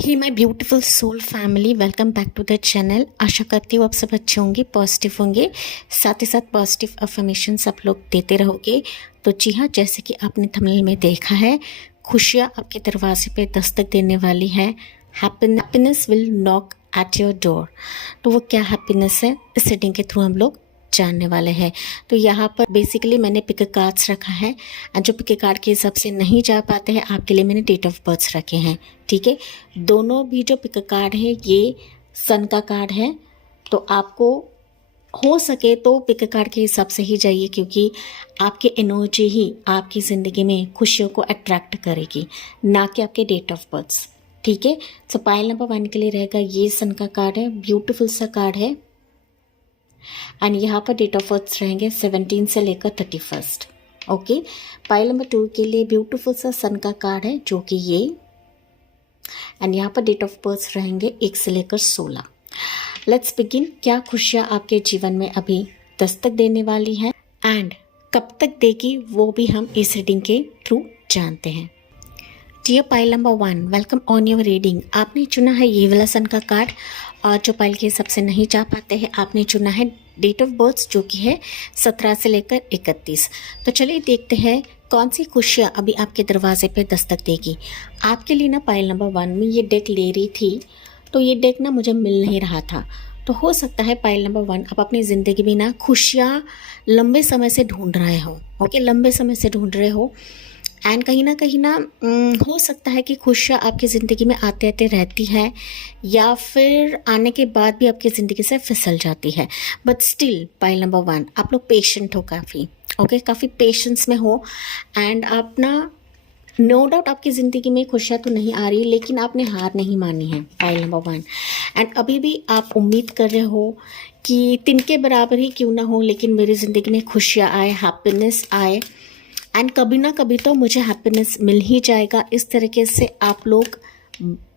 He my beautiful soul family, welcome back to the channel. आशा करती हूँ आप सब अच्छे होंगे, पॉजिटिव होंगे, साथ ही साथ पॉजिटिव अफर्मेशंस आप लोग देते रहोगे। तो जी हाँ, जैसे कि आपने थंबनेल में देखा है, खुशियाँ आपके दरवाजे पे दस्तक देने वाली है। Happiness will knock at your door. तो वो क्या हैप्पीनेस है, इस रीडिंग के थ्रू हम लोग जानने वाले हैं। तो यहाँ पर बेसिकली मैंने पिक कार्ड्स रखा है, और जो पिक कार्ड के हिसाब से नहीं जा पाते हैं, आपके लिए मैंने डेट ऑफ बर्थ रखे हैं। ठीक है, दोनों भी जो पिक कार्ड है ये सन का कार्ड है। तो आपको हो सके तो पिक कार्ड के हिसाब से ही जाइए, क्योंकि आपकी एनर्जी ही आपकी ज़िंदगी में खुशियों को अट्रैक्ट करेगी, ना कि आपके डेट ऑफ बर्थ। ठीक है, सो पाइल नंबर 1 के लिए रहेगा ये सन का कार्ड है, ब्यूटीफुल सा कार्ड है। एंड यहाँ पर डेट ऑफ बर्थ रहेंगे 17 से लेकर 31। ओके, पाइल नंबर 2 के लिए ब्यूटीफुल सा सन का कार्ड है, जो कि ये, एंड यहाँ पर डेट ऑफ बर्थ रहेंगे 1 से लेकर 16। Let's begin. क्या खुशियाँ आपके जीवन में अभी दस्तक देने वाली हैं एंड कब तक देगी, वो भी हम इस रीडिंग के थ्रू जानते हैं। Dear pile number 1, welcome on your reading. आपने चुना है ये वाला सन का कार्ड, और जो पाइल के हिसाब से नहीं जा पाते हैं, आपने चुना है डेट ऑफ बर्थ, जो कि है 17 से लेकर 31। तो चलिए देखते हैं कौन सी खुशियाँ अभी आपके दरवाजे पे दस्तक देगी आपके लिए। ना पाइल नंबर 1 में ये डेक ले रही थी, तो ये डेक ना मुझे मिल नहीं रहा था। तो हो सकता है पाइल नंबर 1 आप अपनी ज़िंदगी में ना खुशियाँ लंबे समय से ढूंढ रहे हो। ओके, लंबे समय से ढूंढ रहे हो, एंड कहीं ना हो सकता है कि खुशियाँ आपकी ज़िंदगी में आते आते रहती है, या फिर आने के बाद भी आपकी ज़िंदगी से फिसल जाती है। बट स्टिल पाइल नंबर 1 आप लोग पेशेंट हो काफ़ी। ओके, काफ़ी पेशेंस में हो, एंड आप ना, नो डाउट आपकी ज़िंदगी में खुशियाँ तो नहीं आ रही, लेकिन आपने हार नहीं मानी है पाइल नंबर 1। एंड अभी भी आप उम्मीद कर रहे हो कि तिनके बराबर ही क्यों ना हो, लेकिन मेरी ज़िंदगी में खुशियाँ आए, हैप्पीनेस आए, एंड कभी ना कभी तो मुझे हैप्पीनेस मिल ही जाएगा। इस तरीके से आप लोग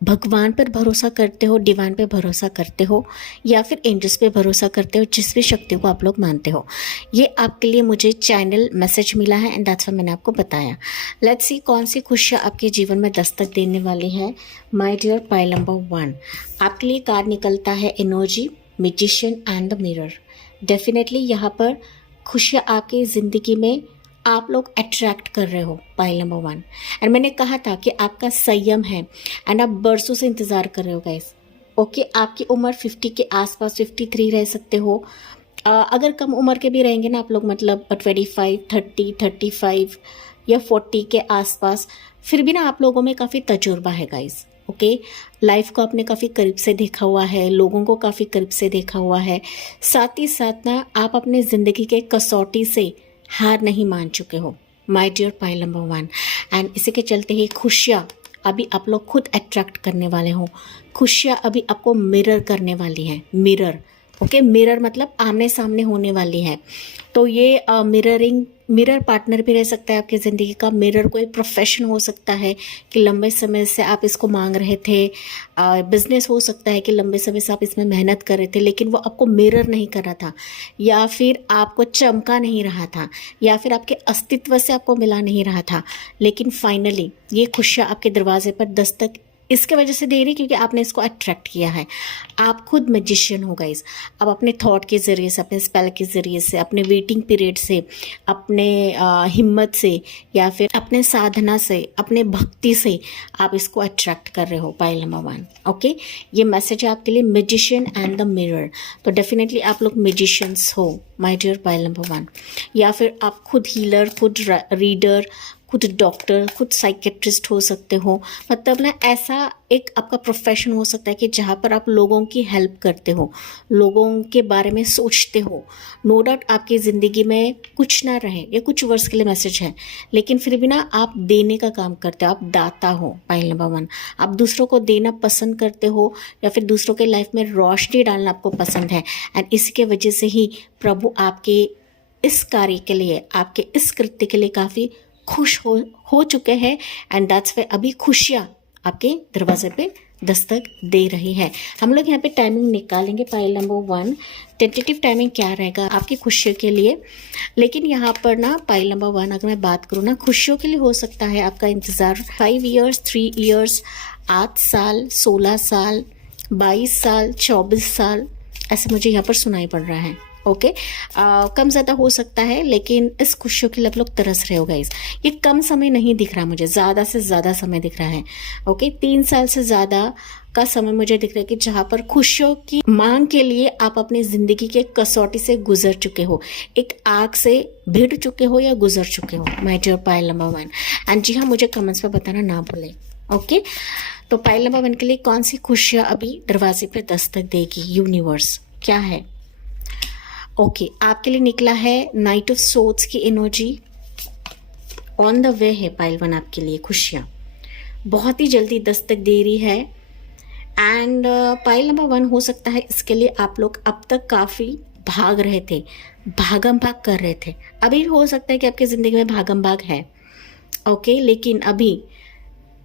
भगवान पर भरोसा करते हो, डिवाइन पे भरोसा करते हो, या फिर एंजल्स पे भरोसा करते हो, जिस भी शक्ति को आप लोग मानते हो। ये आपके लिए मुझे चैनल मैसेज मिला है, एंड दैट्स व्हाई मैंने आपको बताया। लेट्स सी कौन सी खुशियाँ आपके जीवन में दस्तक देने वाली है। माय डियर पाइल नंबर 1, आपके लिए कार्ड निकलता है energy, magician and the mirror. Definitely यहाँ पर खुशियाँ आपकी ज़िंदगी में आप लोग अट्रैक्ट कर रहे हो पाइल नंबर 1। एंड मैंने कहा था कि आपका संयम है, एंड आप बरसों से इंतज़ार कर रहे हो गाइस। ओके, आपकी उम्र 50 के आसपास, 53 रह सकते हो। अगर कम उम्र के भी रहेंगे ना आप लोग, मतलब 25, 30, 35 या 40 के आसपास, फिर भी ना आप लोगों में काफ़ी तजुर्बा है गाइस। ओके, लाइफ को आपने काफ़ी करीब से देखा हुआ है, लोगों को काफ़ी करीब से देखा हुआ है, साथ ही साथ ना आप अपने ज़िंदगी के कसौटी से हार नहीं मान चुके हो my dear pile number 1। And इसी के चलते ही खुशियाँ अभी आप लोग खुद अट्रैक्ट करने वाले हो। खुशियाँ अभी आपको मिरर करने वाली हैं। मिरर, ओके, मिरर मतलब आमने सामने होने वाली है। तो ये मिरर पार्टनर भी रह सकता है आपकी ज़िंदगी का। मिरर कोई प्रोफेशन हो सकता है कि लंबे समय से आप इसको मांग रहे थे। बिजनेस हो सकता है कि लंबे समय से आप इसमें मेहनत कर रहे थे, लेकिन वो आपको मिरर नहीं कर रहा था, या फिर आपको चमका नहीं रहा था, या फिर आपके अस्तित्व से आपको मिला नहीं रहा था। लेकिन फाइनली ये खुशियाँ आपके दरवाजे पर दस्तक इसके वजह से दे रही, क्योंकि आपने इसको अट्रैक्ट किया है। आप खुद मैजिशियन हो गाइस। अब अपने थॉट के ज़रिए से, अपने स्पेल के ज़रिए से, अपने वेटिंग पीरियड से, अपने हिम्मत से, या फिर अपने साधना से, अपने भक्ति से आप इसको अट्रैक्ट कर रहे हो पाइल नंबर 1। ओके, ये मैसेज है आपके लिए, मैजिशियन एंड द मिरर। तो डेफिनेटली आप लोग मैजिशियंस हो माय डियर पाइल नंबर 1, या फिर आप खुद हीलर, खुद रीडर, खुद डॉक्टर, खुद साइकेट्रिस्ट हो सकते हो। मतलब ना ऐसा एक आपका प्रोफेशन हो सकता है कि जहाँ पर आप लोगों की हेल्प करते हो, लोगों के बारे में सोचते हो। नो डाउट आपकी ज़िंदगी में कुछ ना रहे, ये कुछ वर्ष के लिए मैसेज है, लेकिन फिर भी ना आप देने का काम करते हो, आप दाता हो पाइल नंबर 1। आप दूसरों को देना पसंद करते हो, या फिर दूसरों के लाइफ में रोशनी डालना आपको पसंद है। एंड इसके वजह से ही प्रभु आपके इस कार्य के लिए, आपके इस कृत्य के लिए काफ़ी खुश हो चुके हैं। एंड दैट्स वे अभी खुशियाँ आपके दरवाजे पे दस्तक दे रही है। हम लोग यहाँ पे टाइमिंग निकालेंगे पाइल नंबर 1, टेंटेटिव टाइमिंग क्या रहेगा आपकी खुशियों के लिए। लेकिन यहाँ पर ना पाइल नंबर 1 अगर मैं बात करूँ ना, खुशियों के लिए हो सकता है आपका इंतज़ार 5 ईयर्स, 3 ईयर्स, 8 साल, 16 साल, 22 साल, 24 साल, ऐसे मुझे यहाँ पर सुनाई पड़ रहा है। ओके, कम ज़्यादा हो सकता है, लेकिन इस खुशियों के लिए आप लोग तरस रहे हो गाइस। ये कम समय नहीं दिख रहा मुझे, ज़्यादा से ज़्यादा समय दिख रहा है। ओके, 3 साल से ज़्यादा का समय मुझे दिख रहा है कि जहाँ पर खुशियों की मांग के लिए आप अपनी ज़िंदगी के कसौटी से गुजर चुके हो, एक आग से भिड़ चुके हो या गुजर चुके हो my dear pile number 1। And जी हाँ, मुझे कमेंट्स में बताना ना भूलें। ओके, तो पाइल नंबर 1 के लिए कौन सी खुशियाँ अभी दरवाजे पे दस्तक देगी यूनिवर्स, क्या है? ओके, आपके लिए निकला है नाइट ऑफ सोर्ड्स की एनर्जी। ऑन द वे है पाइल 1, आपके लिए खुशियाँ बहुत ही जल्दी दस्तक दे रही है। एंड पाइल नंबर 1 हो सकता है इसके लिए आप लोग अब तक काफ़ी भाग रहे थे, भागम भाग कर रहे थे। अभी हो सकता है कि आपकी ज़िंदगी में भागम भाग है। ओके, लेकिन अभी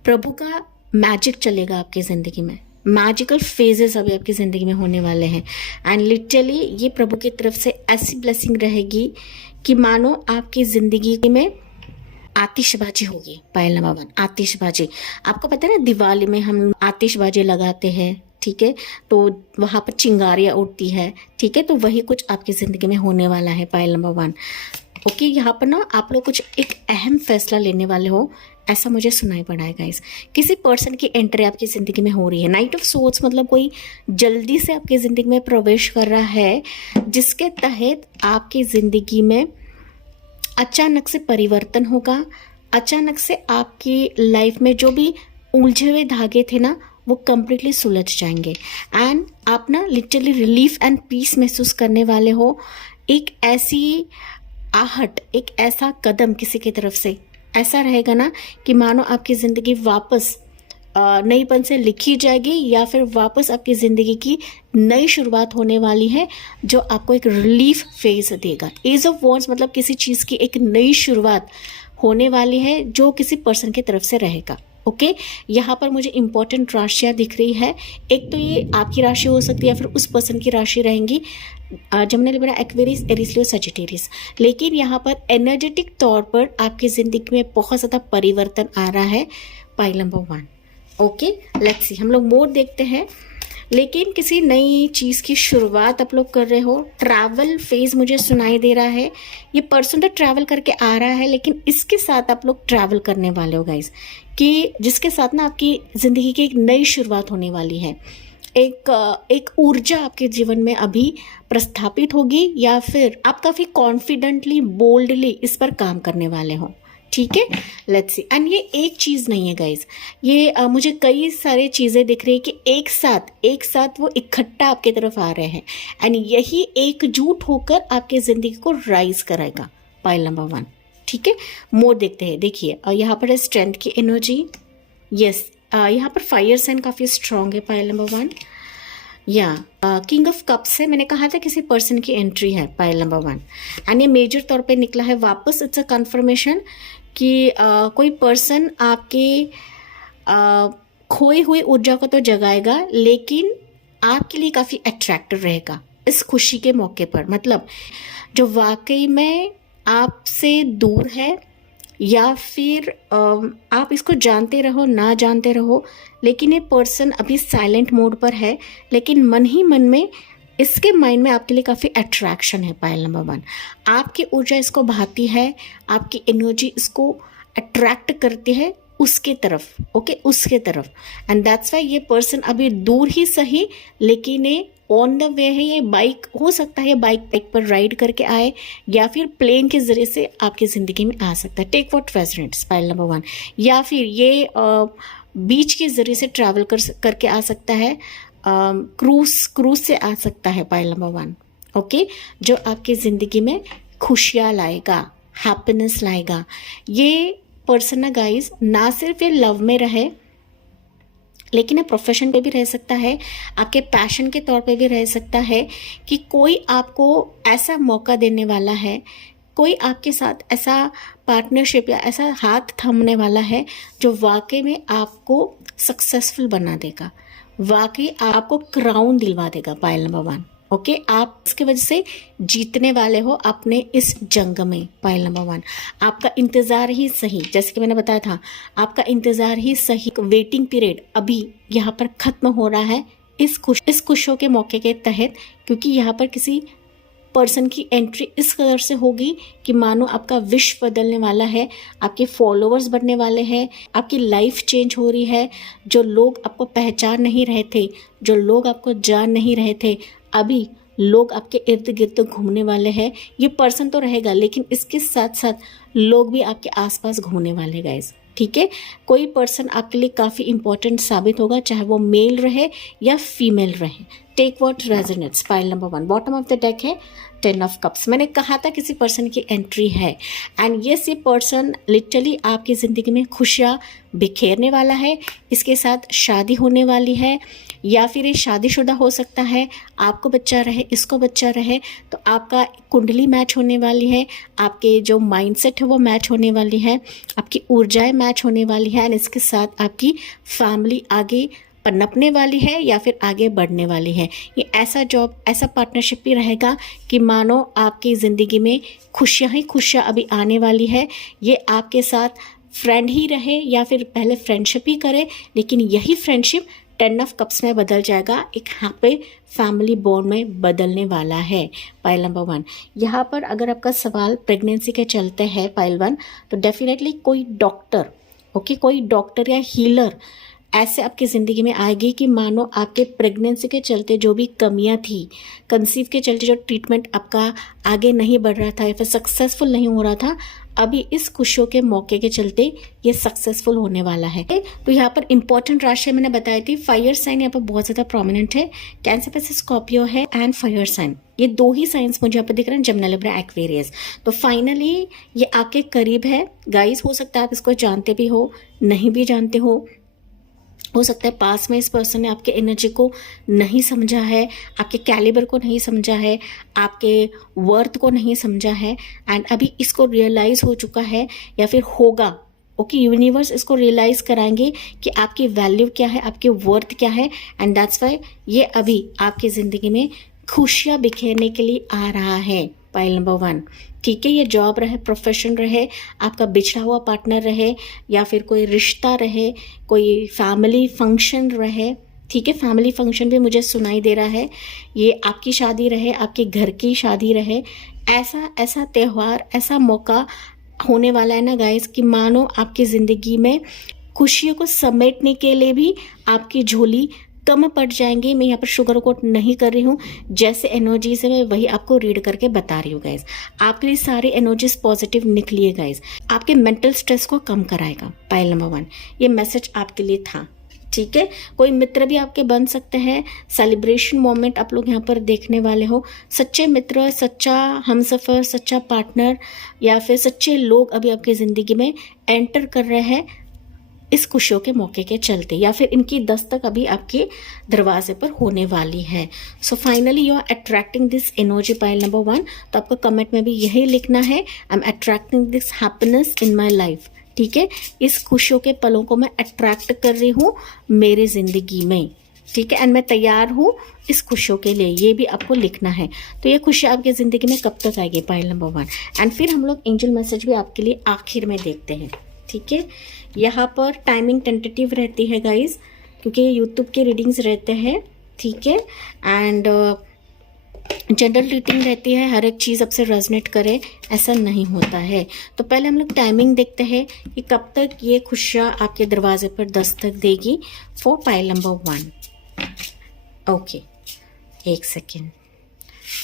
प्रभु का मैजिक चलेगा आपकी ज़िंदगी में, मैजिकल फेजेस अभी आपकी ज़िंदगी में होने वाले हैं। एंड लिटरली ये प्रभु की तरफ से ऐसी ब्लेसिंग रहेगी कि मानो आपकी ज़िंदगी में आतिशबाजी होगी। पायल नंबर 1, आतिशबाजी। आपको पता है ना, दिवाली में हम आतिशबाजी लगाते हैं, ठीक है, तो वहाँ पर चिंगारियाँ उड़ती है, ठीक है, तो वही कुछ आपकी ज़िंदगी में होने वाला है पायल नंबर 1। ओके, यहाँ पर ना आप लोग कुछ एक अहम फैसला लेने वाले हो, ऐसा मुझे सुनाई पड़ा है गाइस। किसी पर्सन की एंट्री आपकी ज़िंदगी में हो रही है। नाइट ऑफ सोर्ड्स मतलब कोई जल्दी से आपकी ज़िंदगी में प्रवेश कर रहा है, जिसके तहत आपकी ज़िंदगी में अचानक से परिवर्तन होगा। अचानक से आपकी लाइफ में जो भी उलझे हुए धागे थे ना, वो कम्प्लीटली सुलझ जाएंगे। एंड आप ना लिटरली रिलीफ एंड पीस महसूस करने वाले हो। एक ऐसी आहट, एक ऐसा कदम किसी की तरफ से ऐसा रहेगा ना कि मानो आपकी ज़िंदगी वापस नईपन से लिखी जाएगी, या फिर वापस आपकी ज़िंदगी की नई शुरुआत होने वाली है, जो आपको एक रिलीफ फेज देगा। एज ऑफ वॉन्ड्स मतलब किसी चीज़ की एक नई शुरुआत होने वाली है, जो किसी पर्सन की तरफ से रहेगा। ओके, यहाँ पर मुझे इंपॉर्टेंट राशियाँ दिख रही है। एक तो ये आपकी राशि हो सकती है, या फिर उस पर्सन की राशि रहेंगी, जमनी, लिब्रा, एक्वेरियस, एरीज, लियो, सजिटेरियस। लेकिन यहाँ पर एनर्जेटिक तौर पर आपकी ज़िंदगी में बहुत ज़्यादा परिवर्तन आ रहा है pile number 1। Okay, let's see, हम लोग मोड देखते हैं। लेकिन किसी नई चीज़ की शुरुआत आप लोग कर रहे हो। ट्रैवल फेज मुझे सुनाई दे रहा है। ये पर्सन तो ट्रैवल करके आ रहा है, लेकिन इसके साथ आप लोग ट्रैवल करने वाले हो गाइस, कि जिसके साथ ना आपकी ज़िंदगी की एक नई शुरुआत होने वाली है। एक ऊर्जा आपके जीवन में अभी प्रस्थापित होगी, या फिर आप काफ़ी कॉन्फिडेंटली, बोल्डली इस पर काम करने वाले हो। ठीक है, लेट्स सी। एंड ये एक चीज़ नहीं है गाइज, ये मुझे कई सारे चीज़ें दिख रही है कि एक साथ वो इकट्ठा आपकी तरफ आ रहे हैं। एंड यही एकजुट होकर आपकी ज़िंदगी को राइज कराएगा पाइल नंबर 1। ठीक है, मोड देखते हैं। देखिए यहाँ पर स्ट्रेंथ की एनर्जी, यस, यहाँ पर फायर साइन काफ़ी स्ट्रॉन्ग है पाइल नंबर 1। या किंग ऑफ कप्स है, मैंने कहा था किसी पर्सन की एंट्री है पाइल नंबर 1। एंड ये मेजर तौर पे निकला है वापस। इट्स अ कन्फर्मेशन कि कोई पर्सन आपकी खोई हुई ऊर्जा को तो जगाएगा, लेकिन आपके लिए काफ़ी अट्रैक्टिव रहेगा इस खुशी के मौके पर। मतलब जो वाकई में आपसे दूर है, या फिर आप इसको जानते रहो ना जानते रहो, लेकिन ये पर्सन अभी साइलेंट मोड पर है, लेकिन मन ही मन में इसके माइंड में आपके लिए काफ़ी अट्रैक्शन है पाइल नंबर 1। आपकी ऊर्जा इसको भाती है, आपकी एनर्जी इसको अट्रैक्ट करती है उसके तरफ। ओके, उसके तरफ। एंड दैट्स वाई ये पर्सन अभी दूर ही सही, लेकिन ये ऑन द वे है। ये बाइक हो सकता है, बाइक पर राइड करके आए, या फिर प्लेन के ज़रिए से आपकी ज़िंदगी में आ सकता है। Take what resonates pile number 1। या फिर ये बीच के ज़रिए से ट्रैवल करके आ सकता है, क्रूज से आ सकता है पाइल नंबर 1। ओके, जो आपकी ज़िंदगी में खुशियाँ लाएगा, हैप्पीनेस लाएगा। ये पर्सन ना गाइज, ना सिर्फ ये लव में रहे, लेकिन ये प्रोफेशन पे भी रह सकता है, आपके पैशन के तौर पे भी रह सकता है, कि कोई आपको ऐसा मौका देने वाला है, कोई आपके साथ ऐसा पार्टनरशिप या ऐसा हाथ थामने वाला है जो वाकई में आपको सक्सेसफुल बना देगा, वाकई आपको क्राउन दिलवा देगा पाइल नंबर 1। ओके आप इसके वजह से जीतने वाले हो अपने इस जंग में। पाइल नंबर 1, आपका इंतज़ार ही सही, जैसे कि मैंने बताया था, आपका इंतज़ार ही सही, वेटिंग पीरियड अभी यहाँ पर ख़त्म हो रहा है इस खुशियों के मौके के तहत, क्योंकि यहाँ पर किसी पर्सन की एंट्री इस कदर से होगी कि मानो आपका विश बदलने वाला है, आपके फॉलोअर्स बढ़ने वाले हैं, आपकी लाइफ चेंज हो रही है। जो लोग आपको पहचान नहीं रहे थे, जो लोग आपको जान नहीं रहे थे, अभी लोग आपके इर्द गिर्द घूमने वाले हैं। ये पर्सन तो रहेगा, लेकिन इसके साथ साथ लोग भी आपके आसपास घूमने वाले गाइस, ठीक है। कोई पर्सन आपके लिए काफ़ी इंपॉर्टेंट साबित होगा, चाहे वो मेल रहे या फीमेल रहे। Take what resonates. Pile number 1 bottom of the deck है 10 ऑफ कप्स। मैंने कहा था किसी पर्सन की एंट्री है, एंड ये पर्सन लिटरली आपकी ज़िंदगी में खुशियाँ बिखेरने वाला है। इसके साथ शादी होने वाली है, या फिर ये शादीशुदा हो सकता है, आपको बच्चा रहे, इसको बच्चा रहे, तो आपका कुंडली मैच होने वाली है, आपके जो माइंडसेट है वो मैच होने वाली है, आपकी ऊर्जाएं मैच होने वाली है, एंड इसके साथ आपकी फैमिली आगे पनपने वाली है या फिर आगे बढ़ने वाली है। ये ऐसा जॉब, ऐसा पार्टनरशिप भी रहेगा कि मानो आपकी ज़िंदगी में खुशियाँ ही खुशियाँ अभी आने वाली है। ये आपके साथ फ्रेंड ही रहे या फिर पहले फ्रेंडशिप ही करे, लेकिन यही फ्रेंडशिप 10 ऑफ कप्स में बदल जाएगा, एक यहाँ पे फैमिली बॉन्ड में बदलने वाला है। पाइल नंबर 1, यहाँ पर अगर आपका सवाल प्रेगनेंसी के चलते हैं पाइल 1, तो डेफिनेटली कोई डॉक्टर, ओके, कोई डॉक्टर या हीलर ऐसे आपकी ज़िंदगी में आएगी कि मानो आपके प्रेगनेंसी के चलते जो भी कमियां थी, कंसीव के चलते जो ट्रीटमेंट आपका आगे नहीं बढ़ रहा था या फिर सक्सेसफुल नहीं हो रहा था, अभी इस खुशियों के मौके के चलते ये सक्सेसफुल होने वाला है। तो यहाँ पर इंपॉर्टेंट राशि मैंने बताई थी, फायर साइन यहाँ पर बहुत ज़्यादा प्रोमिनेंट है, कैंसर पे स्कॉर्पियो है एंड फायर साइन। ये 2 ही साइंस मुझे यहाँ पर दिख रहे हैं, जमुना लिब्रा एक्वेरियस। तो फाइनली ये आपके करीब है गाइस। हो सकता है आप इसको जानते भी हो, नहीं भी जानते हो सकता है पास में इस पर्सन ने आपके एनर्जी को नहीं समझा है, आपके कैलिबर को नहीं समझा है, आपके वर्थ को नहीं समझा है, एंड अभी इसको रियलाइज़ हो चुका है या फिर होगा। ओके, यूनिवर्स इसको रियलाइज़ कराएंगे कि आपकी वैल्यू क्या है, आपकी वर्थ क्या है, एंड दैट्स वाई ये अभी आपकी ज़िंदगी में खुशियाँ बिखेरने के लिए आ रहा है। पाइल नंबर 1, ठीक है। ये जॉब रहे, प्रोफेशन रहे, आपका बिछड़ा हुआ पार्टनर रहे, या फिर कोई रिश्ता रहे, कोई फैमिली फंक्शन रहे, ठीक है। फैमिली फंक्शन भी मुझे सुनाई दे रहा है। ये आपकी शादी रहे, आपके घर की शादी रहे, ऐसा त्यौहार, ऐसा मौका होने वाला है ना गाइस कि मानो आपकी ज़िंदगी में खुशियों को समेटने के लिए भी आपकी झोली कम पड़ जाएंगे। मैं यहाँ पर शुगर कोट नहीं कर रही हूँ, जैसे एनर्जीज है मैं वही आपको रीड करके बता रही हूँ गाइज। आपके लिए सारी एनर्जीज पॉजिटिव निकली है गाइज, आपके मेंटल स्ट्रेस को कम कराएगा। पाइल नंबर 1, ये मैसेज आपके लिए था, ठीक है। कोई मित्र भी आपके बन सकते हैं, सेलिब्रेशन मोमेंट आप लोग यहाँ पर देखने वाले हो। सच्चे मित्र, सच्चा हमसफर, सच्चा पार्टनर या फिर सच्चे लोग अभी आपकी ज़िंदगी में एंटर कर रहे हैं इस खुशियों के मौके के चलते, या फिर इनकी दस्तक अभी आपके दरवाजे पर होने वाली है। So finally you are attracting this energy. Pile number 1, तो आपको कमेंट में भी यही लिखना है, I am attracting this happiness in my life, ठीक है। इस खुशियों के पलों को मैं अट्रैक्ट कर रही हूँ मेरी ज़िंदगी में, ठीक है, एंड मैं तैयार हूँ इस खुशियों के लिए, ये भी आपको लिखना है। तो ये खुशी आपकी ज़िंदगी में कब तक आएगी? पाइल नंबर 1, एंड फिर हम लोग एंजल मैसेज भी आपके लिए आखिर में देखते हैं, ठीक है। यहाँ पर टाइमिंग टेंटेटिव रहती है गाइस, क्योंकि यूट्यूब के रीडिंग्स रहते हैं, ठीक है, एंड जनरल रीडिंग रहती है, हर एक चीज़ आपसे रेजोनेट करे ऐसा नहीं होता है। तो पहले हम लोग टाइमिंग देखते हैं कि कब तक ये खुशियाँ आपके दरवाजे पर दस्तक देगी फॉर पाइल नंबर 1। ओके, एक सेकेंड।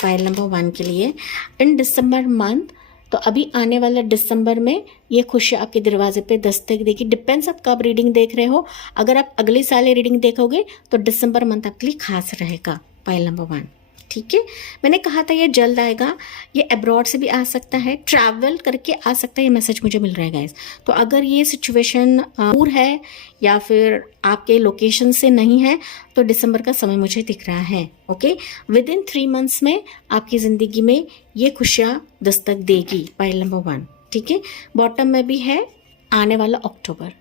पाइल नंबर 1 के लिए इन दिसंबर मंथ, तो अभी आने वाला दिसंबर में ये खुशी आपके दरवाजे पे दस्तक देगी। डिपेंड्स आप कब रीडिंग देख रहे हो। अगर आप अगले साल रीडिंग देखोगे तो दिसंबर मंथ आपके लिए खास रहेगा। पाइल नंबर 1, ठीक है। मैंने कहा था ये जल्द आएगा, ये अब्रॉड से भी आ सकता है, ट्रैवल करके आ सकता है, ये मैसेज मुझे मिल रहा है गाइस। तो अगर ये सिचुएशन दूर है या फिर आपके लोकेशन से नहीं है तो दिसंबर का समय मुझे दिख रहा है। ओके, विद इन 3 मंथ्स में आपकी ज़िंदगी में ये खुशियाँ दस्तक देगी। पाइल नंबर 1, ठीक है। बॉटम में भी है आने वाला अक्टूबर,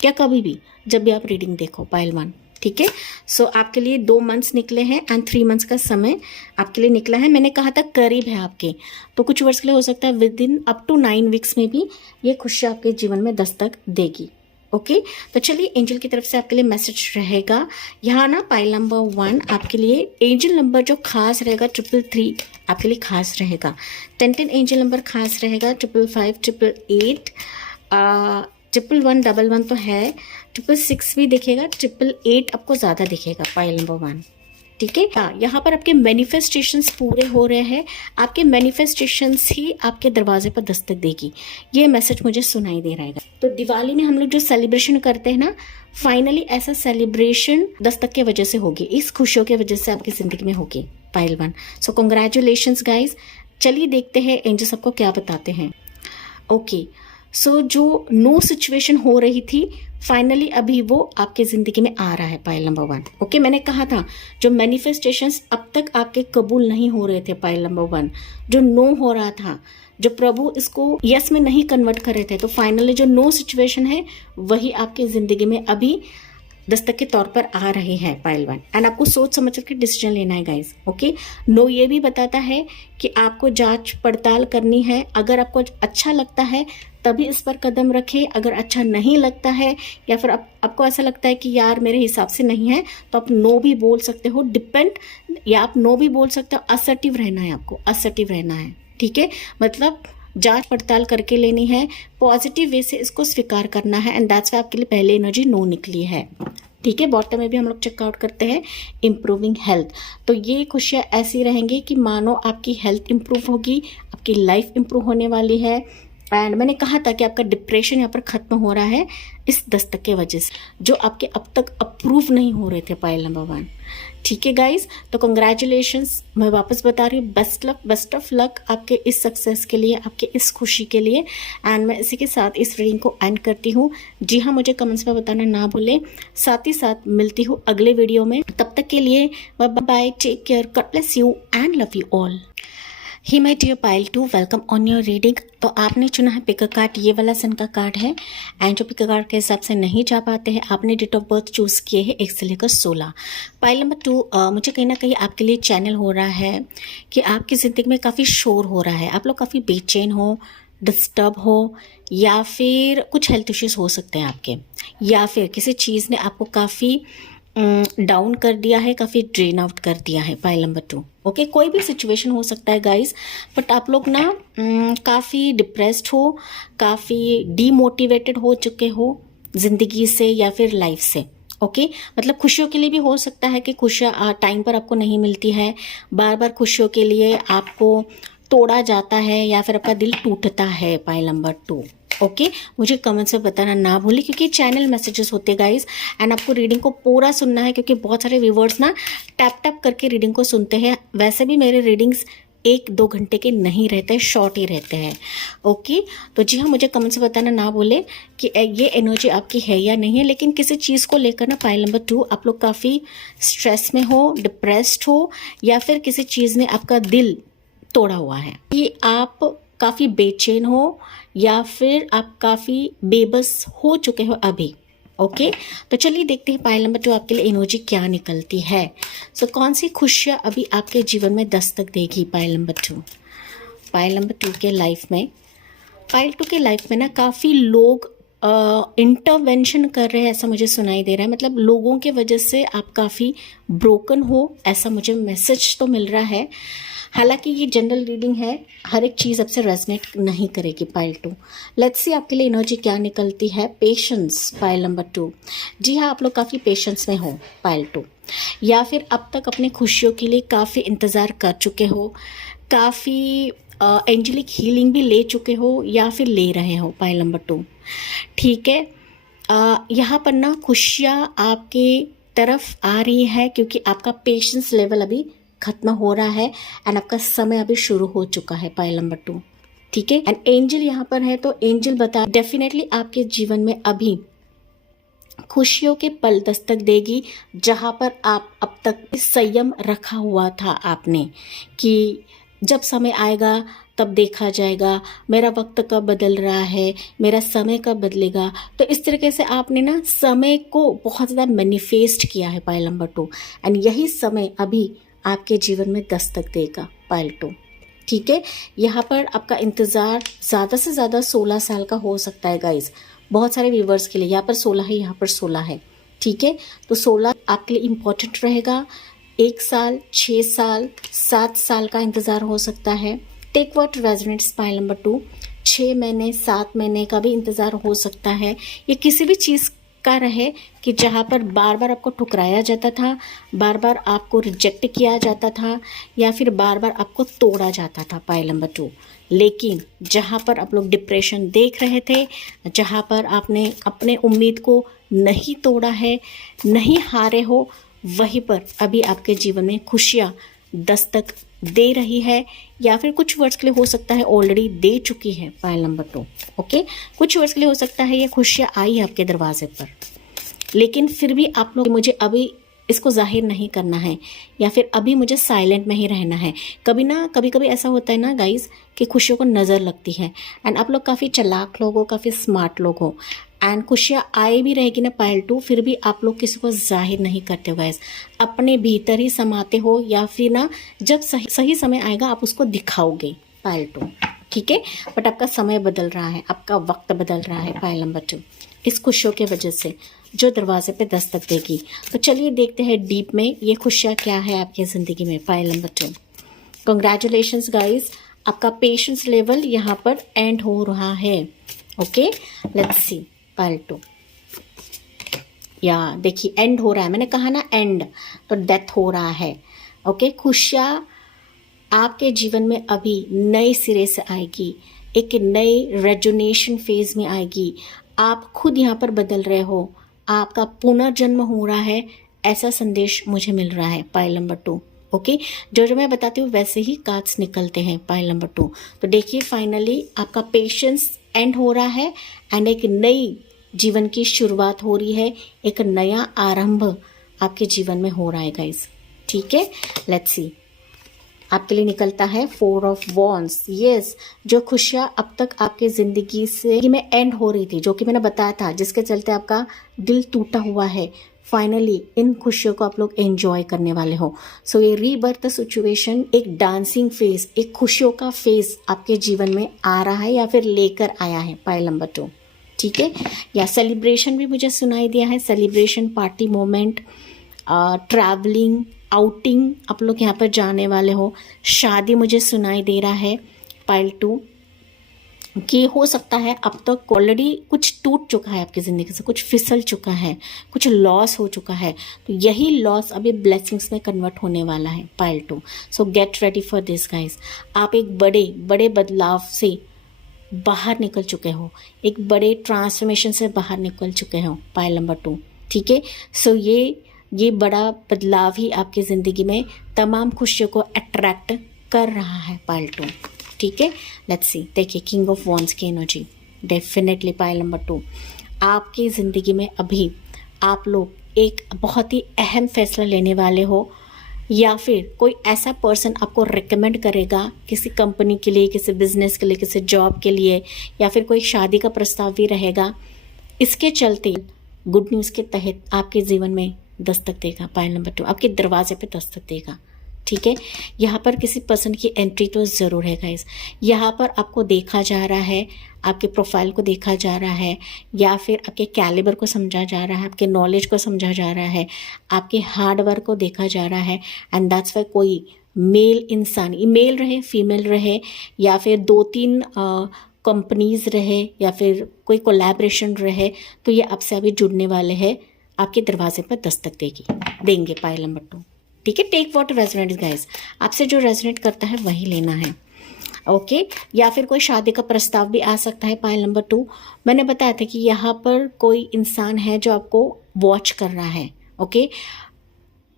क्या कभी भी जब भी आप रीडिंग देखो। पाइल 1, ठीक है। सो आपके लिए 2 मंथ्स निकले हैं एंड 3 मंथ्स का समय आपके लिए निकला है। मैंने कहा था करीब है आपके, तो कुछ वर्ष के लिए हो सकता है within up to 9 weeks में भी ये खुशियाँ आपके जीवन में दस्तक देगी। ओके तो चलिए एंजल की तरफ से आपके लिए मैसेज रहेगा यहाँ ना। पाइल नंबर 1 आपके लिए एंजल नंबर जो खास रहेगा 333 आपके लिए खास रहेगा। 10 एंजल नंबर खास रहेगा। 555 888 111 तो है, 666 भी दिखेगा, 888 आपको ज़्यादा दिखेगा पाइल नंबर 1। ठीक है। हाँ, यहाँ पर आपके मैनिफेस्टेशंस पूरे हो रहे हैं। आपके मैनिफेस्टेशंस ही आपके दरवाजे पर दस्तक देगी, ये मैसेज मुझे सुनाई दे रहा है। तो दिवाली में हम लोग जो सेलिब्रेशन करते हैं ना, फाइनली ऐसा सेलिब्रेशन दस्तक के वजह से होगी, इस खुशियों के वजह से आपकी जिंदगी में होगी पाइल 1। सो कॉन्ग्रेचुलेशंस गाइज। चलिए देखते हैं एंजल सबको क्या बताते हैं। ओके सो जो नो सिचुएशन हो रही थी फाइनली अभी वो आपके जिंदगी में आ रहा है पाइल नंबर 1। ओके मैंने कहा था जो मैनिफेस्टेशंस अब तक आपके कबूल नहीं हो रहे थे पाइल नंबर 1, जो नो हो रहा था, जो प्रभु इसको यस में नहीं कन्वर्ट कर रहे थे, तो फाइनली जो नो सिचुएशन है वही आपके जिंदगी में अभी दस्तक के तौर पर आ रहे हैं पाइल 1। एंड आपको सोच समझ करके डिसीजन लेना है गाइज। ओके नो ये भी बताता है कि आपको जांच पड़ताल करनी है। अगर आपको अच्छा लगता है तभी इस पर कदम रखें, अगर अच्छा नहीं लगता है या फिर आपको ऐसा लगता है कि यार मेरे हिसाब से नहीं है, तो आप नो भी बोल सकते हो। डिपेंड, या आप नो भी बोल सकते हो। असर्टिव रहना है, आपको असर्टिव रहना है। ठीक है, मतलब जांच पड़ताल करके लेनी है, पॉजिटिव वे से इसको स्वीकार करना है। एंड दैट्स वाई आपके लिए पहले एनर्जी नो निकली है। ठीक है, बॉटम में भी हम लोग चेकआउट करते हैं इम्प्रूविंग हेल्थ। तो ये खुशियाँ ऐसी रहेंगी कि मानो आपकी हेल्थ इंप्रूव होगी, आपकी लाइफ इंप्रूव होने वाली है। एंड मैंने कहा था कि आपका डिप्रेशन यहाँ पर खत्म हो रहा है इस दस्तक के वजह से, जो आपके अब तक अप्रूव नहीं हो रहे थे पाइल नंबर 1। ठीक है गाइज, तो कंग्रेचुलेशंस। मैं वापस बता रही हूँ, बेस्ट ऑफ लक आपके इस सक्सेस के लिए, आपके इस खुशी के लिए। एंड मैं इसी के साथ इस रीडिंग को एंड करती हूँ। जी हाँ, मुझे कमेंट्स में बताना ना भूलें। साथ ही साथ मिलती हूँ अगले वीडियो में, तब तक के लिए bye bye, take care, God bless you and love you all. Hi my dear pile 2, welcome on your reading. तो आपने चुना है पिक कार्ड, ये वाला सन का कार्ड है। एंड जो पिक कार्ड के हिसाब से नहीं जा पाते हैं, आपने डेट ऑफ बर्थ चूज़ किए हैं 1 से लेकर 16। पाइल नंबर 2, मुझे कहीं ना कहीं आपके लिए चैनल हो रहा है कि आपकी ज़िंदगी में काफ़ी शोर हो रहा है, आप लोग काफ़ी बेचैन हो, डिस्टर्ब हो, या फिर कुछ हेल्थ इश्यूज हो सकते हैं आपके, या फिर किसी चीज़ ने आपको काफ़ी डाउन कर दिया है, काफ़ी ड्रेन आउट कर दिया है पाइल नंबर 2। ओके कोई भी सिचुएशन हो सकता है गाइस, बट आप लोग ना काफ़ी डिप्रेस्ड हो, काफ़ी डीमोटिवेटेड हो चुके हो ज़िंदगी से या फिर लाइफ से। ओके मतलब खुशियों के लिए भी हो सकता है कि खुशियाँ टाइम पर आपको नहीं मिलती है, बार बार खुशियों के लिए आपको तोड़ा जाता है या फिर आपका दिल टूटता है पाइल नंबर 2। ओके मुझे कमेंट्स में बताना ना भूलें, क्योंकि चैनल मैसेजेस होते हैं गाइस। एंड आपको रीडिंग को पूरा सुनना है, क्योंकि बहुत सारे व्यूवर्स ना टैप टैप करके रीडिंग को सुनते हैं। वैसे भी मेरे रीडिंग्स 1-2 घंटे के नहीं रहते, शॉर्ट ही रहते हैं। ओके तो जी हाँ, मुझे कमेंट्स में बताना ना भूलें कि ये एनर्जी आपकी है या नहीं है। लेकिन किसी चीज़ को लेकर ना पाइल नंबर 2 आप लोग काफ़ी स्ट्रेस में हो, डिप्रेस्ड हो, या फिर किसी चीज़ ने आपका दिल तोड़ा हुआ है, कि आप काफ़ी बेचैन हो या फिर आप काफ़ी बेबस हो चुके हो अभी। ओके तो चलिए देखते हैं पाइल नंबर 2 आपके लिए एनर्जी क्या निकलती है। सो कौन सी खुशियाँ अभी आपके जीवन में दस्तक देगी पाइल नंबर 2। पाइल नंबर 2 के लाइफ में, पाइल 2 के लाइफ में ना काफ़ी लोग इंटरवेंशन कर रहे हैं, ऐसा मुझे सुनाई दे रहा है। मतलब लोगों के वजह से आप काफ़ी ब्रोकन हो, ऐसा मुझे मैसेज तो मिल रहा है। हालांकि ये जनरल रीडिंग है, हर एक चीज़ आपसे रेजनेट नहीं करेगी पाइल 2। लेट्स सी आपके लिए एनर्जी क्या निकलती है। Patience pile number 2। जी हाँ, आप लोग काफ़ी पेशेंस में हो पाइल 2, या फिर अब तक अपने खुशियों के लिए काफ़ी इंतज़ार कर चुके हो, काफ़ी एंजेलिक हीलिंग भी ले चुके हो या फिर ले रहे हो पाइल नंबर 2। ठीक है, यहाँ पर ना खुशियाँ आपके तरफ आ रही है, क्योंकि आपका पेशेंस लेवल अभी खत्म हो रहा है एंड आपका समय अभी शुरू हो चुका है पाइल नंबर 2। ठीक है, एंड एंजल यहाँ पर है, तो एंजल बता डेफिनेटली आपके जीवन में अभी खुशियों के पल दस्तक देगी, जहाँ पर आप अब तक संयम रखा हुआ था आपने, कि जब समय आएगा तब देखा जाएगा, मेरा वक्त कब बदल रहा है, मेरा समय कब बदलेगा। तो इस तरीके से आपने ना समय को बहुत ज़्यादा मैनिफेस्ट किया है पाइल नंबर 2, एंड यही समय अभी आपके जीवन में दस्तक देगा पाइल 2। ठीक है, यहाँ पर आपका इंतज़ार ज़्यादा से ज़्यादा 16 साल का हो सकता है गाइज, बहुत सारे व्यूवर्स के लिए। यहाँ पर 16 है, यहाँ पर 16 है। ठीक है, तो 16 आपके लिए इम्पोर्टेंट रहेगा। 1 साल, 6 साल, 7 साल का इंतज़ार हो सकता है। Take what resonates pile number 2, 6 महीने, 7 महीने का भी इंतज़ार हो सकता है। ये किसी भी चीज़ का रहे कि जहाँ पर बार बार आपको ठुकराया जाता था, बार बार आपको रिजेक्ट किया जाता था, या फिर बार बार आपको तोड़ा जाता था पाइल नंबर 2। लेकिन जहाँ पर आप लोग डिप्रेशन देख रहे थे, जहाँ पर आपने अपने उम्मीद को नहीं तोड़ा है, नहीं हारे हो, वहीं पर अभी आपके जीवन में खुशियाँ दस्तक दे रही है, या फिर कुछ वर्ष के लिए हो सकता है ऑलरेडी दे चुकी है पाइल नंबर 2। ओके, कुछ वर्ष के लिए हो सकता है ये खुशियाँ आई है आपके दरवाजे पर, लेकिन फिर भी आप लोग मुझे अभी इसको जाहिर नहीं करना है, या फिर अभी मुझे साइलेंट में ही रहना है। कभी कभी ऐसा होता है ना गाइज कि खुशियों को नज़र लगती है, एंड आप लोग काफ़ी चालाक लोग हो, काफ़ी स्मार्ट लोग हो, एंड खुशियाँ आए भी रहेगी ना पाइल 2, फिर भी आप लोग किसी को जाहिर नहीं करते हो गाइज, अपने भीतर ही समाते हो, या फिर ना जब सही समय आएगा आप उसको दिखाओगे पाइल 2। ठीक है, बट आपका समय बदल रहा है, आपका वक्त बदल रहा है पाइल नंबर 2, इस खुशियों के वजह से जो दरवाजे पे दस्तक देगी। तो चलिए देखते हैं डीप में ये खुशियाँ क्या है आपकी ज़िंदगी में पाइल नंबर 2। कंग्रेचुलेशंस गाइज, आपका पेशेंस लेवल यहाँ पर एंड हो रहा है। Okay, let's see pile 2। या देखिए एंड हो रहा है, मैंने कहा ना एंड, तो डेथ हो रहा है। ओके, खुशियाँ आपके जीवन में अभी नए सिरे से आएगी, एक नई रेजुनेशन फेज में आएगी। आप खुद यहाँ पर बदल रहे हो, आपका पुनर्जन्म हो रहा है, ऐसा संदेश मुझे मिल रहा है पाइल नंबर 2। ओके, जो मैं बताती हूँ वैसे ही कार्ड्स निकलते हैं पाइल नंबर 2। तो देखिए फाइनली आपका पेशेंस एंड हो रहा है, एंड एक नई जीवन की शुरुआत हो रही है, एक नया आरंभ आपके जीवन में हो रहा है गाइस। ठीक है, लेट्स सी आपके लिए निकलता है 4 ऑफ वॉन्ड्स। यस, जो खुशियाँ अब तक आपके ज़िंदगी से में एंड हो रही थी, जो कि मैंने बताया था, जिसके चलते आपका दिल टूटा हुआ है, फाइनली इन खुशियों को आप लोग एंजॉय करने वाले हो। सो ये रीबर्थ सिचुएशन, एक डांसिंग फेज, एक खुशियों का फेज आपके जीवन में आ रहा है, या फिर लेकर आया है पाइल नंबर 2। ठीक है, या सेलिब्रेशन भी मुझे सुनाई दिया है, celebration, party moment, travelling, outing आप लोग यहाँ पर जाने वाले हो, शादी मुझे सुनाई दे रहा है पाइल 2, कि हो सकता है अब तक ऑलरेडी कुछ टूट चुका है आपकी ज़िंदगी से, कुछ फिसल चुका है, कुछ लॉस हो चुका है, तो यही लॉस अभी ब्लेसिंग्स में कन्वर्ट होने वाला है pile 2। So get ready for this guys. आप एक बड़े बड़े बदलाव से बाहर निकल चुके हो, एक बड़े ट्रांसफॉर्मेशन से बाहर निकल चुके हो पाइल नंबर 2। ठीक है, सो ये बड़ा बदलाव ही आपकी ज़िंदगी में तमाम खुशियों को अट्रैक्ट कर रहा है पाइल 2। ठीक है, लेट्स सी, देखिए किंग ऑफ वॉन्ड्स की एनर्जी डेफिनेटली पाइल नंबर 2। आपकी ज़िंदगी में अभी आप लोग एक बहुत ही अहम फैसला लेने वाले हो, या फिर कोई ऐसा पर्सन आपको रिकमेंड करेगा किसी कंपनी के लिए, किसी बिजनेस के लिए, किसी जॉब के लिए, या फिर कोई शादी का प्रस्ताव भी रहेगा। इसके चलते गुड न्यूज़ के तहत आपके जीवन में दस्तक देगा पाइल नंबर 2, आपके दरवाजे पे दस्तक देगा। ठीक है, यहाँ पर किसी पर्सन की एंट्री तो ज़रूर है गाइस। यहाँ पर आपको देखा जा रहा है, आपके प्रोफाइल को देखा जा रहा है, या फिर आपके कैलिबर को समझा जा रहा है, आपके नॉलेज को समझा जा रहा है, आपके हार्ड वर्क को देखा जा रहा है। एंड दैट्स वाई कोई मेल इंसान, मेल रहे फीमेल रहे, या फिर 2-3 कंपनीज रहे, या फिर कोई कोलैबोरेशन रहे, तो ये आपसे अभी जुड़ने वाले हैं, आपके दरवाजे पर दस्तक देंगे पाइल नंबर 2। ठीक है, टेक व्हाट रेजोनेट्स गाइस, आपसे जो रेजोनेट करता है वही लेना है। ओके, या फिर कोई शादी का प्रस्ताव भी आ सकता है पाइल नंबर 2। मैंने बताया था कि यहाँ पर कोई इंसान है जो आपको वॉच कर रहा है। ओके,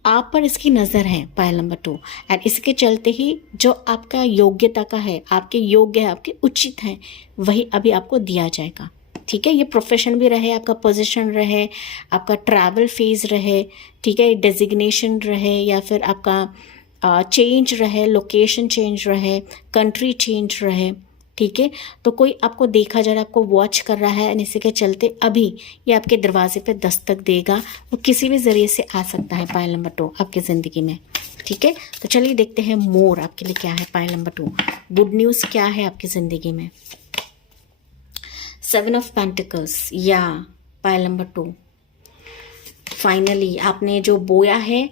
आप पर इसकी नज़र है पाइल नंबर 2, एंड इसके चलते ही जो आपका योग्यता का है, आपके योग्य है, आपके उचित है, वही अभी आपको दिया जाएगा। ठीक है, ये प्रोफेशन भी रहे, आपका पोजीशन रहे, आपका ट्रैवल फेज रहे, ठीक है, डेजिग्नेशन रहे, या फिर आपका चेंज रहे, लोकेशन चेंज रहे, कंट्री चेंज रहे, ठीक है। तो कोई आपको देखा जा रहा है, आपको वॉच कर रहा है, इसी के चलते अभी ये आपके दरवाजे पे दस्तक देगा। वो किसी भी ज़रिए से आ सकता है पायल नंबर 2 आपकी ज़िंदगी में, ठीक है। तो चलिए देखते हैं मोर आपके लिए क्या है पायल नंबर 2, गुड न्यूज़ क्या है आपकी ज़िंदगी में। 7 ऑफ पेंटिकल्स या पायल नंबर 2, फाइनली आपने जो बोया है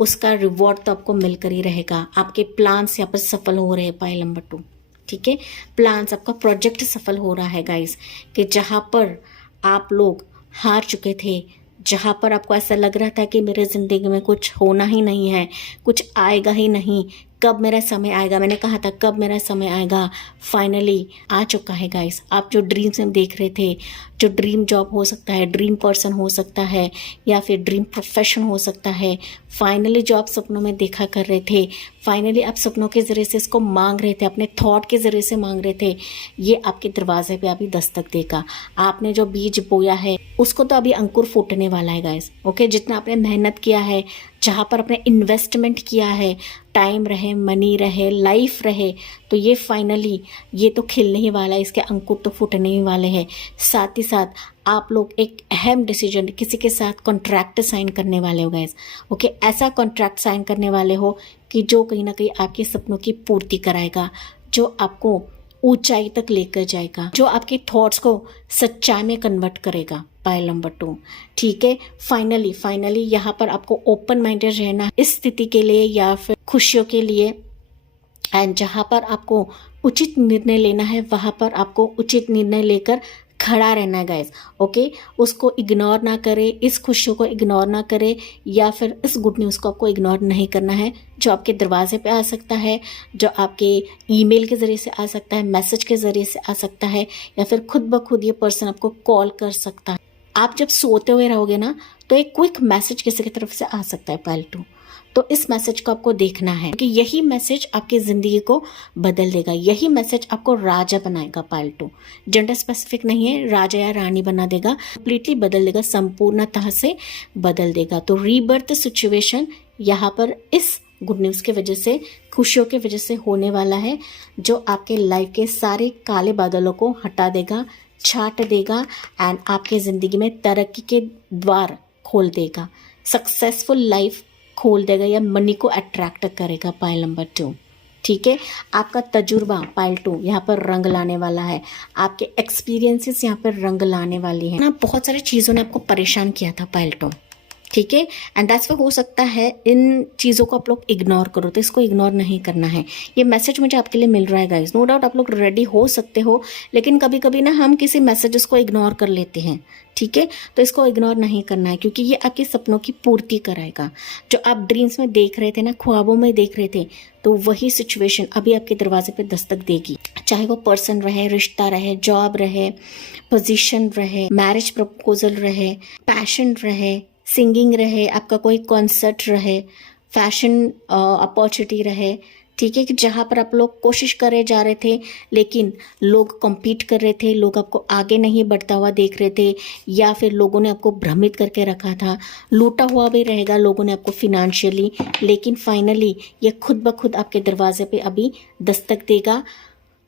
उसका रिवॉर्ड तो आपको मिलकर ही रहेगा। आपके प्लान्स यहाँ पर सफल हो रहे हैं पायल नंबर 2, ठीक है। प्लान्स, आपका प्रोजेक्ट सफल हो रहा है गाइस, कि जहाँ पर आप लोग हार चुके थे, जहाँ पर आपको ऐसा लग रहा था कि मेरे ज़िंदगी में कुछ होना ही नहीं है, कुछ आएगा ही नहीं, कब मेरा समय आएगा, मैंने कहा था कब मेरा समय आएगा, फाइनली आ चुका है गाइस। आप जो ड्रीम्स में देख रहे थे, जो ड्रीम जॉब हो सकता है, ड्रीम पर्सन हो सकता है, या फिर ड्रीम प्रोफेशन हो सकता है, फाइनली जो आप सपनों में देखा कर रहे थे, फाइनली आप सपनों के ज़रिए से इसको मांग रहे थे, अपने थॉट के ज़रिए से मांग रहे थे, ये आपके दरवाजे पे अभी दस्तक देगा। आपने जो बीज बोया है उसको तो अभी अंकुर फूटने वाला है गाइस, ओके। जितना आपने मेहनत किया है, जहाँ पर आपने इन्वेस्टमेंट किया है, टाइम रहे, मनी रहे, लाइफ रहे, तो ये फाइनली ये तो खिलने ही वाला है, इसके अंकुर तो फूटने ही वाले हैं। साथ ही साथ आप लोग एक अहम डिसीजन, किसी के साथ कॉन्ट्रैक्ट साइन करने वाले हो गाइस, ओके। ऐसा कॉन्ट्रैक्ट साइन करने वाले हो कि जो कहीं ना कहीं आपके सपनों की पूर्ति कराएगा, जो आपको ऊंचाई तक लेकर जाएगा, जो आपके थॉट्स को सच्चाई में कन्वर्ट करेगा पायल नंबर 2, ठीक है। फाइनली यहाँ पर आपको ओपन माइंडेड रहना इस स्थिति के लिए या फिर खुशियों के लिए, एंड जहाँ पर आपको उचित निर्णय लेना है वहाँ पर आपको उचित निर्णय लेकर खड़ा रहना है गाइस, ओके। उसको इग्नोर ना करें, इस खुशियों को इग्नोर ना करें, या फिर इस गुड न्यूज़ को आपको इग्नोर नहीं करना है, जो आपके दरवाजे पे आ सकता है, जो आपके ईमेल के ज़रिए से आ सकता है, मैसेज के ज़रिए से आ सकता है, या फिर खुद ब खुद ये पर्सन आपको कॉल कर सकता है। आप जब सोते हुए रहोगे ना तो एक क्विक मैसेज किसी की तरफ से आ सकता है पायल 2, तो इस मैसेज को आपको देखना है कि यही मैसेज आपकी ज़िंदगी को बदल देगा, यही मैसेज आपको राजा बनाएगा पायल 2। जेंडर स्पेसिफिक नहीं है, राजा या रानी बना देगा, कंप्लीटली बदल देगा, संपूर्णतः से बदल देगा। तो रीबर्थ सिचुएशन यहाँ पर इस गुड न्यूज़ की वजह से, खुशियों की वजह से होने वाला है, जो आपके लाइफ के सारे काले बादलों को हटा देगा, छाट देगा, एंड आपके ज़िंदगी में तरक्की के द्वार खोल देगा, सक्सेसफुल लाइफ खोल देगा, या मनी को अट्रैक्ट करेगा पायल नंबर 2, ठीक है। आपका तजुर्बा पायल 2 यहाँ पर रंग लाने वाला है, आपके एक्सपीरियंसेस यहाँ पर रंग लाने वाली है ना। बहुत सारी चीज़ों ने आपको परेशान किया था पायल 2, ठीक है, एंड दैट्स व्हाई हो सकता है इन चीज़ों को आप लोग इग्नोर करो, तो इसको इग्नोर नहीं करना है। ये मैसेज मुझे आपके लिए मिल रहा है गाइस, नो डाउट आप लोग रेडी हो सकते हो, लेकिन कभी कभी ना हम किसी मैसेजेस को इग्नोर कर लेते हैं, ठीक है। तो इसको इग्नोर नहीं करना है, क्योंकि ये आपके सपनों की पूर्ति कराएगा। जो आप ड्रीम्स में देख रहे थे ना, ख्वाबों में देख रहे थे, तो वही सिचुएशन अभी आपके दरवाजे पे दस्तक देगी। चाहे वो पर्सन रहे, रिश्ता रहे, जॉब रहे, पोजीशन रहे, मैरिज प्रपोजल रहे, पैशन रहे, सिंगिंग रहे, आपका कोई कॉन्सर्ट रहे, फैशन अपॉर्चुनिटी रहे, ठीक है, कि जहाँ पर आप लोग कोशिश करे जा रहे थे लेकिन लोग कम्पीट कर रहे थे, लोग आपको आगे नहीं बढ़ता हुआ देख रहे थे, या फिर लोगों ने आपको भ्रमित करके रखा था, लूटा हुआ भी रहेगा लोगों ने आपको फिनेंशियली, लेकिन फाइनली ये खुद ब खुद आपके दरवाजे पे अभी दस्तक देगा,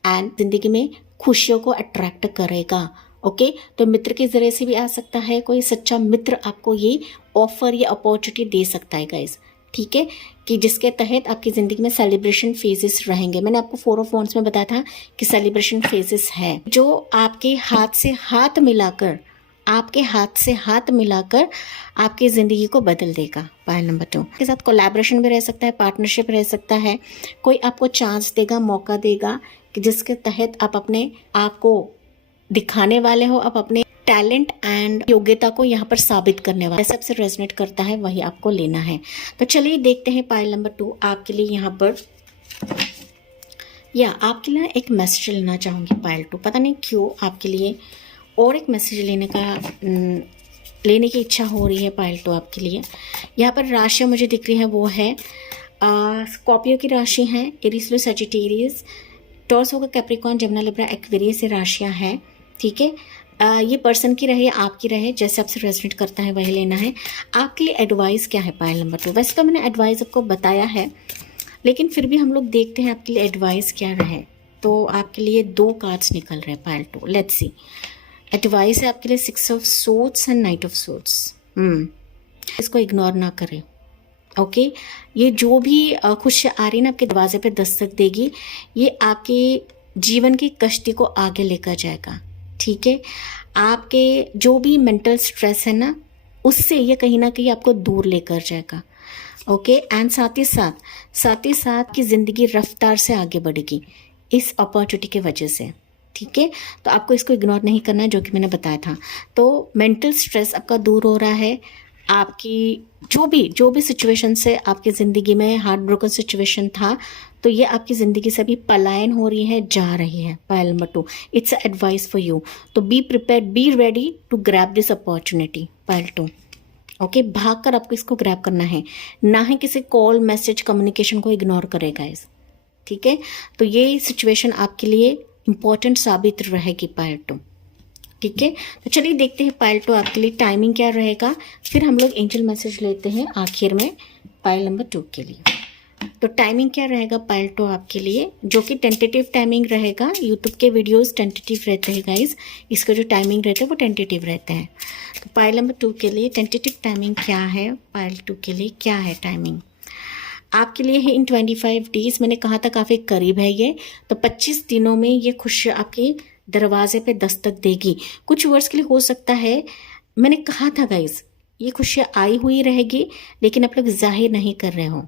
एंड ज़िंदगी में खुशियों को अट्रैक्ट करेगा, ओके। तो मित्र के ज़रिए से भी आ सकता है, कोई सच्चा मित्र आपको ये ऑफर या अपॉर्चुनिटी दे सकता है गाइस, ठीक है, कि जिसके तहत आपकी ज़िंदगी में सेलिब्रेशन फेजेस रहेंगे। मैंने आपको 4 ऑफ वांड्स में बताया था कि सेलिब्रेशन फेजेस है, जो आपके हाथ से हाथ मिलाकर, आपके हाथ से हाथ मिलाकर आपकी ज़िंदगी को बदल देगा पायल नंबर 2 के साथ। कोलैबोरेशन भी रह सकता है, पार्टनरशिप रह सकता है, कोई आपको चांस देगा, मौका देगा, कि जिसके तहत आप अपने आप को दिखाने वाले हो, आप अपने टैलेंट एंड योग्यता को यहाँ पर साबित करने वाले। सबसे रेजोनेट करता है वही आपको लेना है। तो चलिए देखते हैं पायल नंबर 2 आपके लिए यहाँ पर, या आपके लिए एक मैसेज लेना चाहूँगी पायल 2, पता नहीं क्यों आपके लिए और एक मैसेज लेने की इच्छा हो रही है पायल 2 आपके लिए। यहाँ पर राशियाँ मुझे दिख रही है, वो है स्कॉर्पियो की राशि है, एरीज, लियो, सजिटेरियस, टॉर्स होगा, कैप्रिकॉर्न, जमुना, लिब्रा, एक्वेरियस, से राशियाँ हैं, ठीक है। ये पर्सन की रहे, आपकी रहे, जैसे आपसे रेजोनेट करता है वही लेना है। आपके लिए एडवाइस क्या है पायल नंबर 2? वैसे तो मैंने एडवाइस आपको बताया है, लेकिन फिर भी हम लोग देखते हैं आपके लिए एडवाइस क्या रहे। तो आपके लिए 2 कार्ड्स निकल रहे हैं पाइल 2। लेट्स सी एडवाइस है आपके लिए 6 of swords and night of swords. इसको इग्नोर ना करें। ओके ये जो भी खुशियाँ आ रही है ना आपके दरवाजे पे दस्तक देगी, ये आपके जीवन की कश्ती को आगे लेकर जाएगा। ठीक है, आपके जो भी मेंटल स्ट्रेस है ना, उससे ये कहीं ना कहीं आपको दूर लेकर जाएगा। ओके एंड साथ ही साथ की ज़िंदगी रफ्तार से आगे बढ़ेगी इस अपॉर्चुनिटी की वजह से। ठीक है, तो आपको इसको इग्नोर नहीं करना है, जो कि मैंने बताया था। तो मेंटल स्ट्रेस आपका दूर हो रहा है। आपकी जो भी सिचुएशन से आपकी ज़िंदगी में हार्ट ब्रोकन सिचुएशन था, तो ये आपकी ज़िंदगी से भी पलायन हो रही है, जा रही है। Pile number 2, it's advice for you. तो be prepared, be ready to grab this opportunity. Pile 2 okay भाग कर आपको इसको ग्रैब करना है, ना ही किसी कॉल मैसेज कम्युनिकेशन को इग्नोर करेगा इस। ठीक है, तो ये सिचुएशन आपके लिए इम्पोर्टेंट साबित रहेगी पाइल 2। ठीक है, तो चलिए देखते हैं पाइल 2 आपके लिए टाइमिंग क्या रहेगा, फिर हम लोग एंजल मैसेज लेते हैं आखिर में पाइल नंबर 2 के लिए। तो टाइमिंग क्या रहेगा पाइल 2 आपके लिए, जो कि टेंटेटिव टाइमिंग रहेगा। यूट्यूब के वीडियोस टेंटेटिव रहते हैं गाइज, इसका जो टाइमिंग रहता है वो टेंटेटिव रहते हैं। तो पाइल नंबर 2 के लिए टेंटेटिव टाइमिंग क्या है, पाइल 2 के लिए क्या है टाइमिंग आपके लिए है इन 25 डेज। मैंने कहा था काफ़ी करीब है ये, तो 25 दिनों में ये खुशी आपके दरवाजे पे दस्तक देगी। कुछ वर्ष के लिए हो सकता है, मैंने कहा था गाइज ये खुशियाँ आई हुई रहेगी, लेकिन आप लोग जाहिर नहीं कर रहे हो।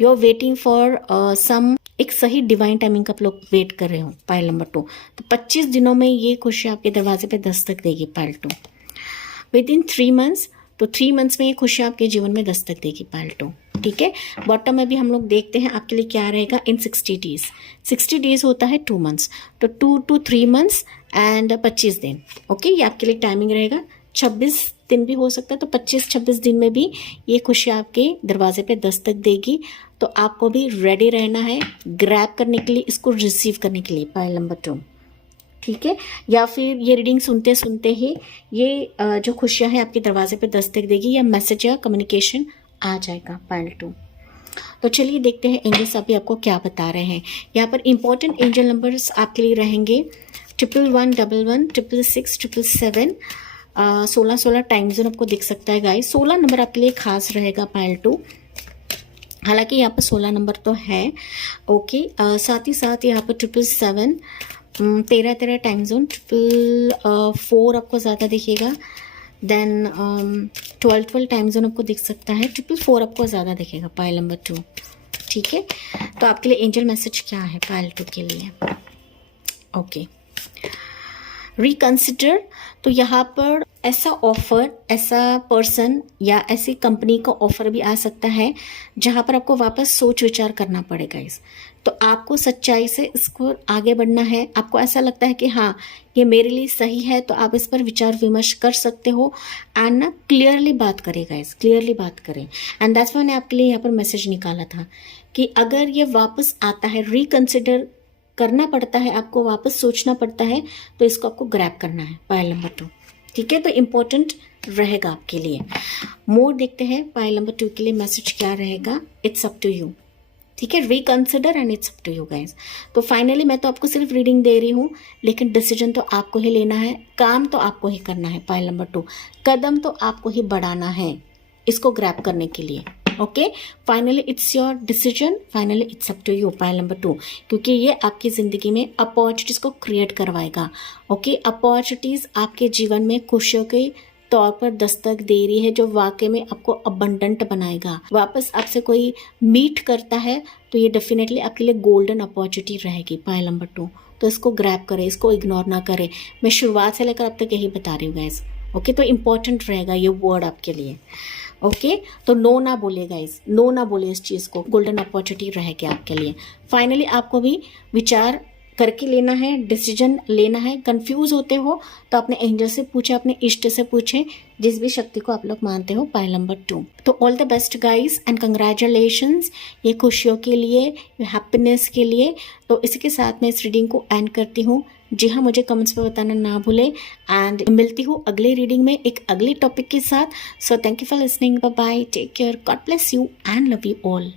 You are waiting for some, एक सही डिवाइन टाइमिंग का आप लोग वेट कर रहे हो। पाइल नंबर 2, तो 25 दिनों में ये खुशियाँ आपके दरवाजे पे दस्तक देगी पाइल 2। विद इन 3 मंथ्स, तो 3 मंथ्स में ये खुशियाँ आपके जीवन में दस्तक देगी पाइल 2। ठीक है, बॉटम में भी हम लोग देखते हैं आपके लिए क्या रहेगा इन 60 डेज। 60 डेज होता है 2 मंथ्स, तो 2 to 3 मंथ्स एंड 25 दिन। ओके ये आपके लिए टाइमिंग रहेगा। 26 दिन भी हो सकता है, तो 25-26 दिन में भी ये खुशी आपके दरवाजे पे दस्तक देगी। तो आपको भी रेडी रहना है ग्रैब करने के लिए, इसको रिसीव करने के लिए पाइल नंबर 2। ठीक है, या फिर ये रीडिंग सुनते सुनते ही ये जो खुशियाँ हैं आपके दरवाजे पे दस्तक देगी, या मैसेज या कम्युनिकेशन आ जाएगा पाइल 2। तो चलिए देखते हैं एंजल्स अभी आपको क्या बता रहे हैं। यहाँ पर इंपॉर्टेंट एंजल नंबर्स आपके लिए रहेंगे 1111, 666, 777, 16 टाइम जोन आपको दिख सकता है गाइस। 16 नंबर आपके लिए खास रहेगा पाइल 2, हालांकि यहाँ पर 16 नंबर तो है। ओके साथ ही साथ यहाँ पर 777, 13 टाइम जोन, 4 आपको ज़्यादा दिखेगा। देन 12 टाइम जोन आपको दिख सकता है। 4 आपको ज़्यादा दिखेगा पाइल नंबर 2। ठीक है, तो आपके लिए एंजल मैसेज क्या है पाइल 2 के लिए। ओके रिकंसिडर, तो यहाँ पर ऐसा ऑफर, ऐसा पर्सन या ऐसी कंपनी का ऑफर भी आ सकता है जहाँ पर आपको वापस सोच विचार करना पड़ेगा इस। तो आपको सच्चाई से इसको आगे बढ़ना है। आपको ऐसा लगता है कि हाँ ये मेरे लिए सही है, तो आप इस पर विचार विमर्श कर सकते हो एंड ना क्लियरली बात करें गाइस, क्लियरली बात करें। एंड दैट्स व्हाई मैंने आपके लिए यहाँ पर मैसेज निकाला था कि अगर ये वापस आता है, रिकंसिडर करना पड़ता है, आपको वापस सोचना पड़ता है, तो इसको आपको ग्रैब करना है पाइल नंबर 2। ठीक है, तो इम्पोर्टेंट रहेगा आपके लिए। मोर देखते हैं पाइल नंबर 2 के लिए मैसेज क्या रहेगा। It's up to you. ठीक है, reconsider and it's up to you guys. तो फाइनली मैं तो आपको सिर्फ रीडिंग दे रही हूँ, लेकिन डिसीजन तो आपको ही लेना है, काम तो आपको ही करना है पाइल नंबर 2। कदम तो आपको ही बढ़ाना है इसको ग्रैब करने के लिए। Okay finally it's your decision, finally it's up to you pile number 2, क्योंकि ये आपकी ज़िंदगी में अपॉर्चुनिटीज़ को क्रिएट करवाएगा। ओके अपॉर्चुनिटीज़ आपके जीवन में खुशियों के तौर पर दस्तक दे रही है, जो वाकई में आपको अबंडेंट बनाएगा। वापस आपसे कोई मीट करता है तो ये डेफिनेटली आपके लिए गोल्डन अपॉर्चुनिटी रहेगी पाइल नंबर 2। तो इसको ग्रैब करें, इसको इग्नोर ना करें। मैं शुरुआत से लेकर अब तक यही बता रही हूँ गाइस। ओके तो इम्पोर्टेंट रहेगा ये वर्ड आपके लिए। ओके तो नो ना बोले गाइस, नो ना बोले इस चीज़ को, गोल्डन अपॉर्चुनिटी रहेगी आपके लिए। फाइनली आपको भी विचार करके लेना है, डिसीजन लेना है। कंफ्यूज होते हो तो अपने एंजल से पूछे, अपने इष्ट से पूछे, जिस भी शक्ति को आप लोग मानते हो पाइल नंबर 2। तो all the best guys and congratulations ये खुशियों के लिए, हैप्पीनेस के लिए। तो इसी के साथ मैं इस रीडिंग को एंड करती हूँ। जी हाँ, मुझे कमेंट्स पे बताना ना भूले एंड मिलती हूँ अगले रीडिंग में एक अगले टॉपिक के साथ। So thank you for listening, bye bye, take care, God bless you and love you all.